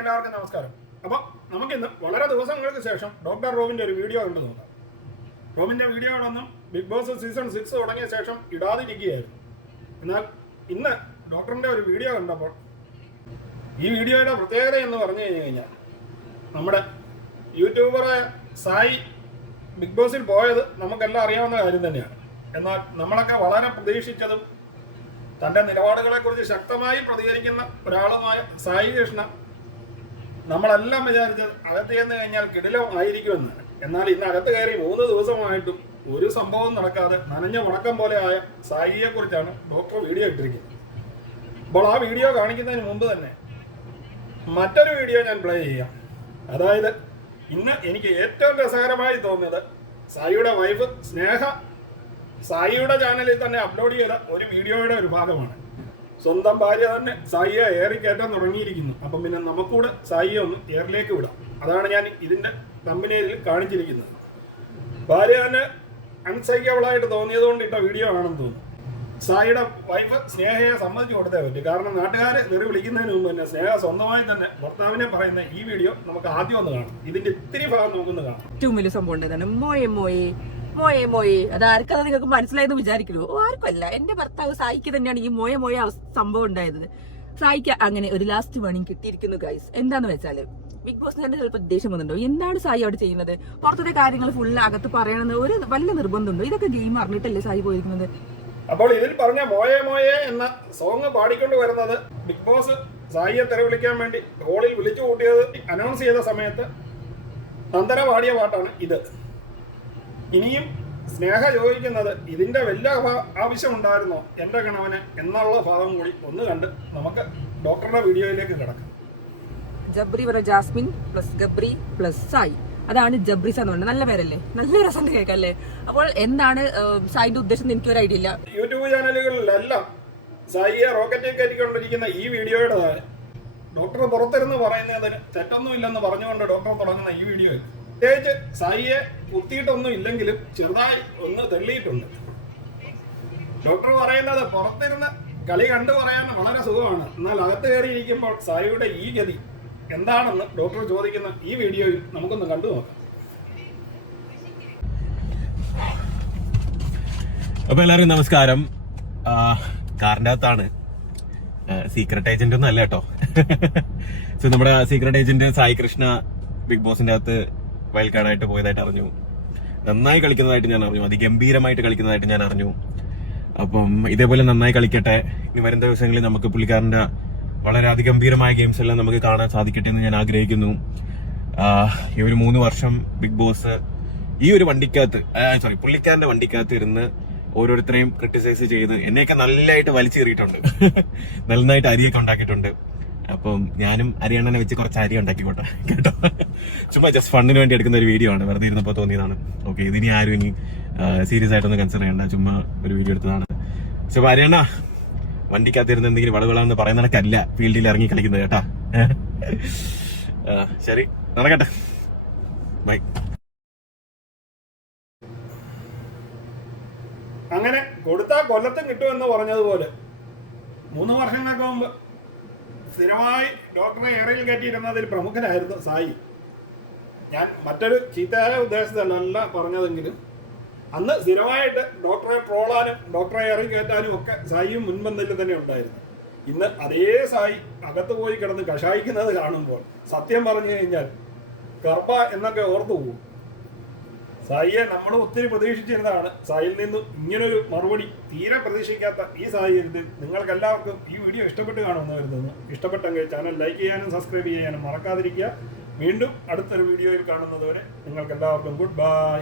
എല്ലാവർക്കും നമസ്കാരം. അപ്പോൾ നമുക്കിന്ന് വളരെ ദിവസങ്ങൾക്ക് ശേഷം ഡോക്ടർ റോബിൻ്റെ ഒരു വീഡിയോ കണ്ടു നോക്കാം. റോബിൻ്റെ വീഡിയോകളൊന്നും ബിഗ് ബോസ് സീസൺ 6 തുടങ്ങിയ ശേഷം ഇടാതിരിക്കുകയായിരുന്നു. എന്നാൽ ഇന്ന് ഡോക്ടറിൻ്റെ ഒരു വീഡിയോ കണ്ടപ്പോൾ ഈ വീഡിയോയുടെ പ്രത്യേകത എന്ന് പറഞ്ഞു കഴിഞ്ഞാൽ നമ്മുടെ യൂട്യൂബറായ സായി ബിഗ് ബോസിൽ പോയത് നമുക്കെല്ലാം അറിയാവുന്ന കാര്യം തന്നെയാണ്. എന്നാൽ നമ്മളൊക്കെ വളരെ പ്രതീക്ഷിച്ചതും തൻ്റെ നിലപാടുകളെക്കുറിച്ച് ശക്തമായി പ്രതികരിക്കുന്ന ഒരാളുമായ സായി കൃഷ്ണ നമ്മളെല്ലാം വിചാരിച്ചത് അകത്ത് ചെന്ന് കഴിഞ്ഞാൽ കിടിലം ആയിരിക്കുമെന്നാണ്. എന്നാൽ ഇന്ന് അകത്ത് കയറി 3 ദിവസമായിട്ടും ഒരു സംഭവം നടക്കാതെ നനഞ്ഞ മുടക്കം പോലെ ആയ സായിയെ കുറിച്ചാണ് ഡോക്ടർ വീഡിയോ ഇട്ടിരിക്കുന്നത്. അപ്പോൾ ആ വീഡിയോ കാണിക്കുന്നതിന് മുമ്പ് തന്നെ മറ്റൊരു വീഡിയോ ഞാൻ പ്ലേ ചെയ്യാം. അതായത് ഇന്ന് എനിക്ക് ഏറ്റവും രസകരമായി തോന്നിയത് സായിയുടെ വൈഫ് സ്നേഹ സായിയുടെ ചാനലിൽ തന്നെ അപ്ലോഡ് ചെയ്ത ഒരു വീഡിയോയുടെ ഒരു ഭാഗമാണ്. സ്വന്തം ഭാര്യ തന്നെ സായിയെ എയറിൽ കയറ്റാൻ തുടങ്ങിയിരിക്കുന്നു. അപ്പം പിന്നെ നമുക്കൂടെ സായിയെ ഒന്ന് എയറിലേക്ക് വിടാം. അതാണ് ഞാൻ ഇതിൻ്റെ തമ്പനയിൽ കാണിച്ചിരിക്കുന്നത്. ഭാര്യ തന്നെ അൺസൈക്കബിളായിട്ട് തോന്നിയതുകൊണ്ട് ഇട്ട വീഡിയോ ആണെന്ന് തോന്നുന്നു. സായിയുടെ വൈഫ് സ്നേഹയെ സമ്മതിച്ചു കൊടുത്തേ പറ്റും. കാരണം നാട്ടുകാരെ തെറി വിളിക്കുന്നതിന് മുമ്പ് തന്നെ സ്നേഹ സ്വന്തമായി തന്നെ ഭർത്താവിനെ പറയുന്ന ഈ വീഡിയോ നമുക്ക് ആദ്യം ഒന്ന് കാണാം. ഇതിന്റെ ഇത്തിരി ഭാഗം നമുക്കൊന്ന് കാണാം. ഏറ്റവും വലിയ സംഭവം മോയെ അത് ആർക്കത് നിങ്ങൾക്ക് മനസ്സിലായെന്ന് വിചാരിക്കുന്നു. ആർക്കല്ല, എന്റെ ഭർത്താവ് സായിക്ക് തന്നെയാണ് ഈ മോയ സംഭവം ഉണ്ടായത്. സായിക്ക് അങ്ങനെ ഒരു ലാസ്റ്റ് വാണിംഗ് കിട്ടിയിരിക്കുന്നു ഗൈസ്. എന്താന്ന് വെച്ചാല് ബിഗ് ബോസിന് തന്നെ ചിലപ്പോൾ ദേഷ്യം വന്നിട്ടുണ്ടോ, എന്താണ് സായി അവിടെ ചെയ്യുന്നത്, പുറത്തെ കാര്യങ്ങൾ ഫുള്ള് അകത്ത് പറയണമെന്ന് ഒരു വല്ല നിർബന്ധമുണ്ടോ? ഇതൊക്കെ ഗെയിം അറിഞ്ഞിട്ടല്ലേ സായി പോയിരിക്കുന്നത്. അപ്പോൾ ഇതിൽ പറഞ്ഞ മോയെ എന്ന സോങ് പാടിക്കൊണ്ട് വരുന്നത് ബിഗ് ബോസ് സായിയെ തെറി വിളിക്കാൻ വേണ്ടി ഹോളിൽ വിളിച്ചു കൂട്ടിയത് അനൗൺസ് ചെയ്ത സമയത്ത് നന്ദന പാടിയ പാട്ടാണ് ഇത്. ഇനിയും സ്നേഹ ചോദിക്കുന്നത് ഇതിന്റെ വല്ല ആവശ്യമുണ്ടായിരുന്നോ എൻ്റെ കണവന് എന്നുള്ള ഭാഗം കൂടി ഒന്ന് കണ്ട് നമുക്ക് ഡോക്ടറുടെ വീഡിയോയിലേക്ക് കിടക്കാം. ജബ്രി പറഞ്ഞ Jasmine plus Gabri plus Sai, അതാണ് ജബ്രിസ എന്ന് പറഞ്ഞത്. നല്ല പേരല്ലേ, നല്ല രസം കേൾക്കല്ലേ. അപ്പോൾ എന്താണ് സായിന്റെ ഉദ്ദേശം എനിക്ക് ഒരു ഐഡിയ ഇല്ല. യൂട്യൂബ് ചാനലുകളിലെല്ലാം സായിയെ റോക്കറ്റിൽ കയറ്റിക്കൊണ്ടിരിക്കുന്ന ഈ വീഡിയോയുടെ താഴെ ഡോക്ടർ പുറത്തിരുന്ന് പറയുന്നതിന് തെറ്റൊന്നുമില്ലെന്ന് പറഞ്ഞുകൊണ്ട് ഡോക്ടർ തുടങ്ങുന്ന ഈ വീഡിയോയിൽ പ്രത്യേകിച്ച് സായിയെ കുത്തിയിട്ടൊന്നും ഇല്ലെങ്കിലും ചെറുതായി ഒന്ന് തെള്ളിയിട്ടുണ്ട്. ഡോക്ടർ പറയുന്നത് പുറത്തിരുന്ന് കളി കണ്ടു പറയാൻ വളരെ സുഖമാണ്, എന്നാൽ അകത്ത് കയറിയിരിക്കുമ്പോൾ സായിയുടെ ഈ ഗതി എന്താണെന്ന് ഡോക്ടർ ചോദിക്കുന്ന ഈ വീഡിയോയിൽ നമുക്കൊന്ന് കണ്ടു നോക്കാം. അപ്പൊ എല്ലാവരും നമസ്കാരം. കാറിന്റെ അകത്താണ്, സീക്രട്ട് ഏജന്റ് ഒന്നും അല്ല കേട്ടോ. സോ നമ്മുടെ secret agent Sai Krishna big ബോസിന്റെ അകത്ത് വൈൽഡ് കാർഡായിട്ട് പോയതായിട്ട് അറിഞ്ഞു. നന്നായി കളിക്കുന്നതായിട്ട് ഞാൻ അറിഞ്ഞു, അതിഗംഭീരമായിട്ട് കളിക്കുന്നതായിട്ട് ഞാൻ അറിഞ്ഞു. അപ്പം ഇതേപോലെ നന്നായി കളിക്കട്ടെ. ഇനി വരും ദിവസങ്ങളിൽ നമുക്ക് പുള്ളിക്കാരന്റെ വളരെ അതിഗംഭീരമായ ഗെയിംസ് എല്ലാം നമുക്ക് കാണാൻ സാധിക്കട്ടെ എന്ന് ഞാൻ ആഗ്രഹിക്കുന്നു. ഈ ഒരു 3 വർഷം ബിഗ് ബോസ് ഈ ഒരു വണ്ടിക്കകത്ത് പുള്ളിക്കാരന്റെ വണ്ടിക്കകത്ത് ഇരുന്ന് ഓരോരുത്തരെയും ക്രിട്ടിസൈസ് ചെയ്ത് എന്നെയൊക്കെ നല്ലതായിട്ട് വലിച്ചേറിയിട്ടുണ്ട്. നന്നായിട്ട് അരിയൊക്കെ ഉണ്ടാക്കിയിട്ടുണ്ട്. അപ്പം ഞാനും അരിയണ്ണനെ വെച്ച് കുറച്ച് അരി ഉണ്ടാക്കിക്കോട്ടെ കേട്ടോ. ചുമ്മാ ജസ്റ്റ് ഫണ്ടിന് വേണ്ടി എടുക്കുന്ന ഒരു വീഡിയോ ആണ്, വെറുതെ ഇരുന്നപ്പോൾ തോന്നിയതാണ്. ഓക്കെ, ഇതിനി ആരും ഇനി സീരിയസ് ആയിട്ടൊന്നും കൺസിഡർ ചെയ്യണ്ട, ചുമ്മാ ഒരു വീഡിയോ എടുത്തതാണ്. പക്ഷെ അരിയണ്ണ വണ്ടിക്കകത്തിരുന്ന് എന്തെങ്കിലും വളവിളാന്ന് പറയുന്നതൊക്കെയല്ല ഫീൽഡിൽ ഇറങ്ങി കളിക്കുന്നത് കേട്ടാ. ശരി, നടക്കട്ടെ, ബൈ. അങ്ങനെ കൊടുത്താൽ കൊല്ലത്തും കിട്ടുമെന്ന് പറഞ്ഞതുപോലെ 3 വർഷങ്ങൾക്ക് മുമ്പ് സ്ഥിരമായി ഡോക്ടറെ എയറിൽ കയറ്റിയിരുന്നതിൽ പ്രമുഖനായിരുന്നു സായി. ഞാൻ മറ്റൊരു ചീത്തയായ ഉദ്ദേശത്തിലല്ല പറഞ്ഞതെങ്കിലും അന്ന് സ്ഥിരമായിട്ട് ഡോക്ടറെ ട്രോളാനും ഡോക്ടറെ എയറിൽ കയറ്റാനും ഒക്കെ സായിയും മുൻപന്തിൽ തന്നെ ഉണ്ടായിരുന്നു. ഇന്ന് അതേ സായി അകത്ത് പോയി കിടന്ന് കഷായിക്കുന്നത് കാണുമ്പോൾ സത്യം പറഞ്ഞു കഴിഞ്ഞാൽ കർമ്മ എന്നൊക്കെ ഓർത്തു പോകും. സായിയെ നമ്മൾ ഒത്തിരി പ്രതീക്ഷിച്ചിരുന്നതാണ്. സായിൽ നിന്നും ഇങ്ങനൊരു മറുപടി തീരെ പ്രതീക്ഷിക്കാത്ത ഈ സാഹചര്യത്തിൽ നിങ്ങൾക്ക് എല്ലാവർക്കും ഈ വീഡിയോ ഇഷ്ടപ്പെട്ട് കാണുമെന്ന് കരുതുന്നു. ഇഷ്ടപ്പെട്ടെങ്കിൽ ചാനൽ ലൈക്ക് ചെയ്യാനും സബ്സ്ക്രൈബ് ചെയ്യാനും മറക്കാതിരിക്കുക. വീണ്ടും അടുത്തൊരു വീഡിയോയിൽ കാണുന്നതുവരെ നിങ്ങൾക്ക് എല്ലാവർക്കും ഗുഡ് ബൈ.